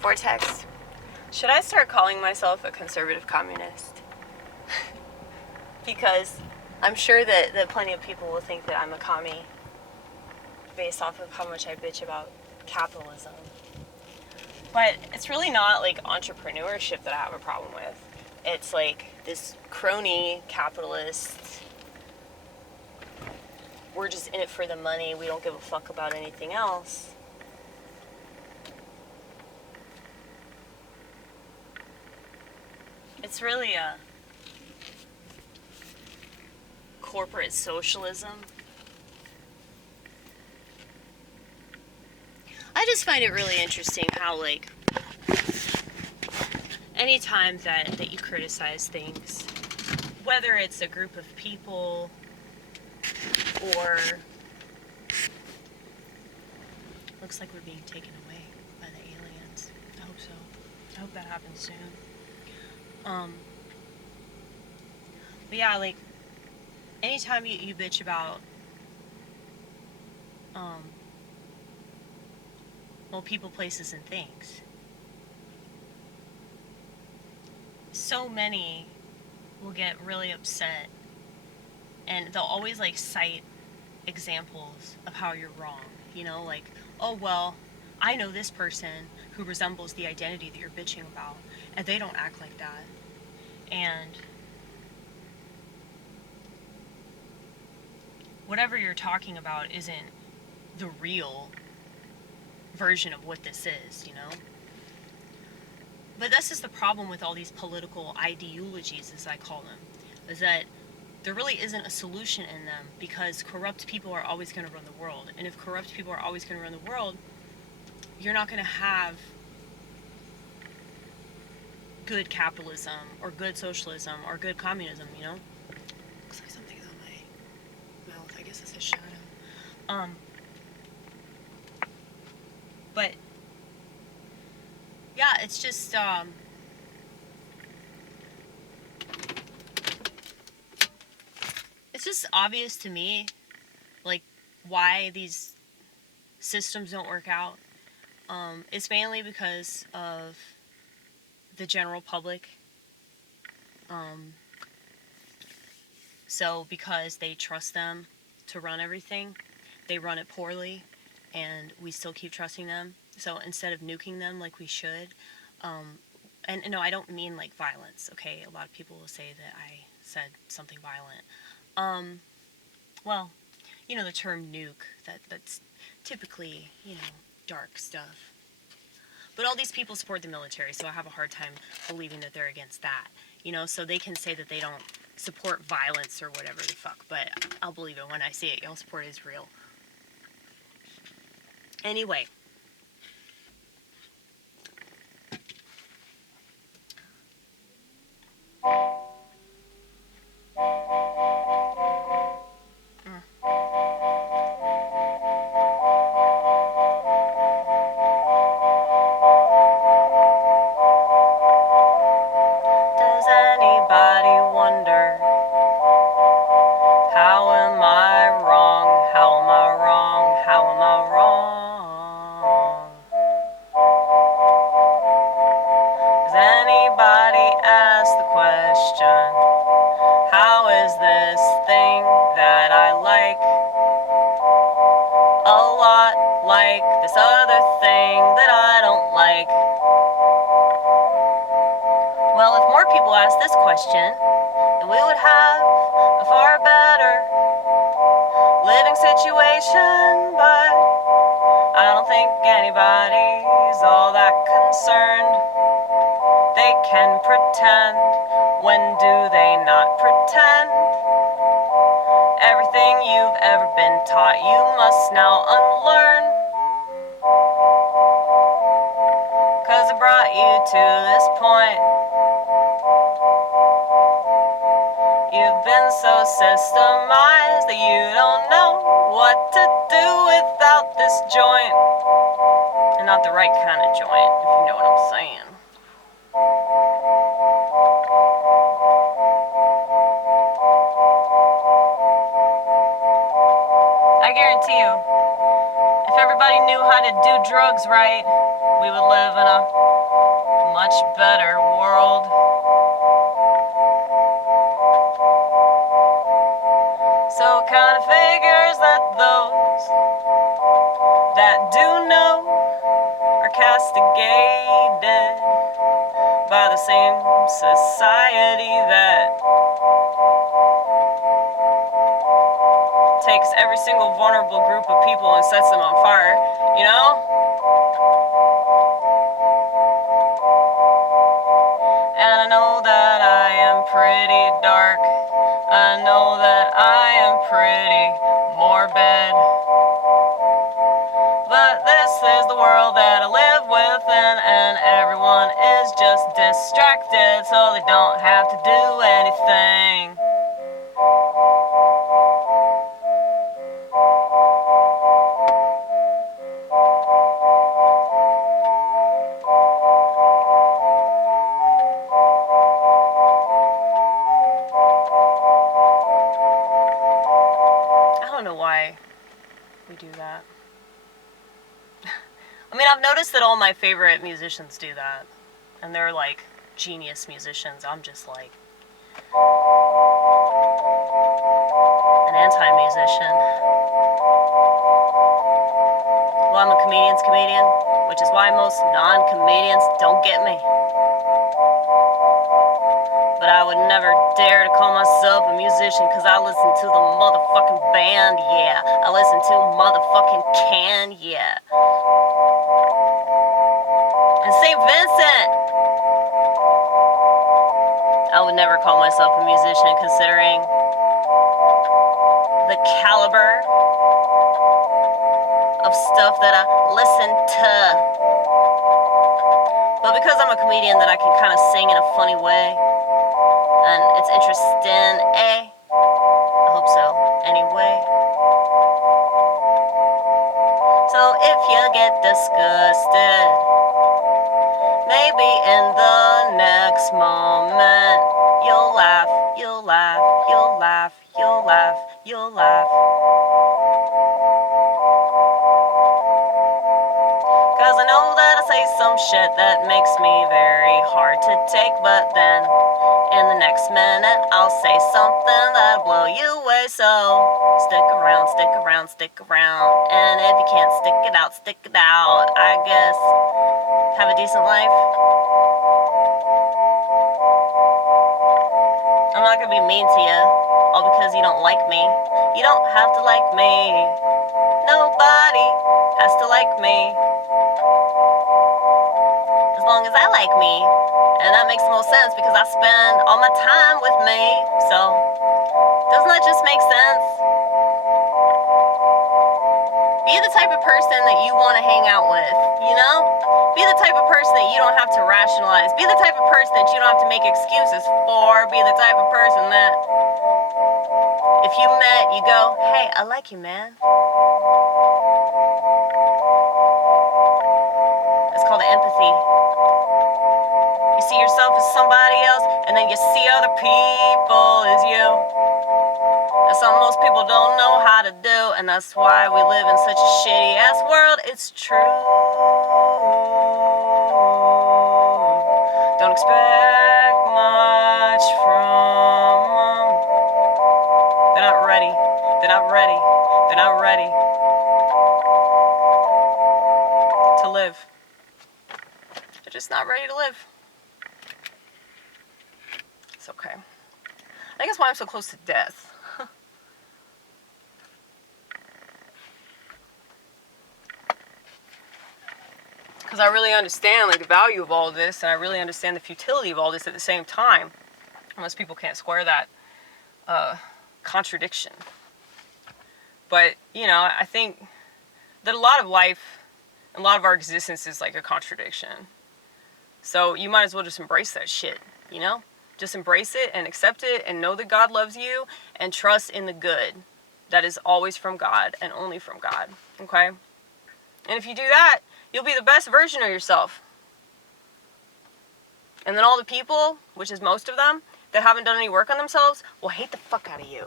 Vortex, should I start calling myself a conservative communist? Because I'm sure that plenty of people will think that I'm a commie based off of how much I bitch about capitalism. But it's really not like entrepreneurship that I have a problem with. It's like this crony capitalist, we're just in it for the money, we don't give a fuck about anything else. It's really a corporate socialism. I just find it really interesting how, like, anytime that you criticize things, whether it's a group of people or... Looks like we're being taken away by the aliens. I hope so. I hope that happens soon. But yeah, like, anytime you bitch about, well, people, places, and things, so many will get really upset, and they'll always, like, cite examples of how you're wrong, you know, like, oh, well, I know this person who resembles the identity that you're bitching about, and they don't act like that, and whatever you're talking about isn't the real version of what this is, you know? But this is the problem with all these political ideologies, as I call them, is that there really isn't a solution in them, because corrupt people are always going to run the world. And if corrupt people are always going to run the world, you're not going to have good capitalism or good socialism or good communism, you know? Looks like something's on my mouth. I guess it's a shadow. But yeah, it's just it's just obvious to me, like, why these systems don't work out. It's mainly because of the general public. So because they trust them to run everything, they run it poorly, and we still keep trusting them. So instead of nuking them like we should, and no, I don't mean like violence, okay? A lot of people will say that I said something violent. Well, you know, the term nuke, that's typically, you know, dark stuff. But all these people support the military, so I have a hard time believing that they're against that. You know, so they can say that they don't support violence or whatever the fuck, but I'll believe it when I see it. Y'all support Israel. Anyway. Does anybody wonder, how am I wrong? How am I wrong? How am I wrong? Does anybody ask the question, how is this thing that I like a lot like this other thing that I don't like? Well, if more people asked this question, then we would have a far better living situation, but I don't think anybody's all that concerned. They can pretend, when do they not pretend? Everything you've ever been taught, you must now unlearn, 'cause it brought you to this point. You've been so systemized that you don't know what to do without this joint. And not the right kind of joint, if you know what I'm saying. I guarantee you, if everybody knew how to do drugs right, we would live in a much better world. So it kind of figures that those that do know are castigated by the same society that takes every single vulnerable group of people and sets them on fire, you know? And I know that I am pretty dark. I know that I am pretty morbid. But this is the world that I live within, and everyone is just distracted, so they don't have to do anything. I don't know why we do that. I mean, I've noticed that all my favorite musicians do that. And they're like genius musicians. I'm just like an anti-musician. Well, I'm a comedian's comedian, which is why most non-comedians don't get me. But I would never dare to call myself a musician, cause I listen to the motherfucking band, yeah. I listen to motherfucking Can, yeah. And St. Vincent! I would never call myself a musician, considering the caliber of stuff that I listen to. But because I'm a comedian that I can kind of sing in a funny way, and it's interesting, eh? I hope so, anyway. So if you get disgusted, maybe in the next moment, you'll laugh, you'll laugh, you'll laugh, you'll laugh, you'll laugh. Cause I know that I say some shit that makes me very hard to take, but then in the next minute I'll say something that'll blow you away. So stick around, stick around, stick around. And if you can't stick it out, I guess. Have a decent life. I'm not gonna be mean to you all because you don't like me. You don't have to like me. Nobody has to like me. As long as I like me. And that makes the most sense because I spend all my time with me. So, doesn't that just make sense? Be the type of person that you want to hang out with, you know? Be the type of person that you don't have to rationalize. Be the type of person that you don't have to make excuses for. Be the type of person that if you met, you go, hey, I like you, man. It's called empathy. You see yourself as somebody else, and then you see other people as you. That's something most people don't know how to do, and that's why we live in such a shitty-ass world. It's true. Don't expect much from them. They're not ready. They're not ready. They're not ready to live. They're just not ready to live. It's okay. I think that's why I'm so close to death. Because I really understand like the value of all this, and I really understand the futility of all this at the same time. Most people can't square that contradiction. But, you know, I think that a lot of life, a lot of our existence is like a contradiction. So you might as well just embrace that shit, you know? Just embrace it and accept it and know that God loves you and trust in the good that is always from God and only from God, okay? And if you do that, you'll be the best version of yourself. And then all the people, which is most of them, that haven't done any work on themselves will hate the fuck out of you.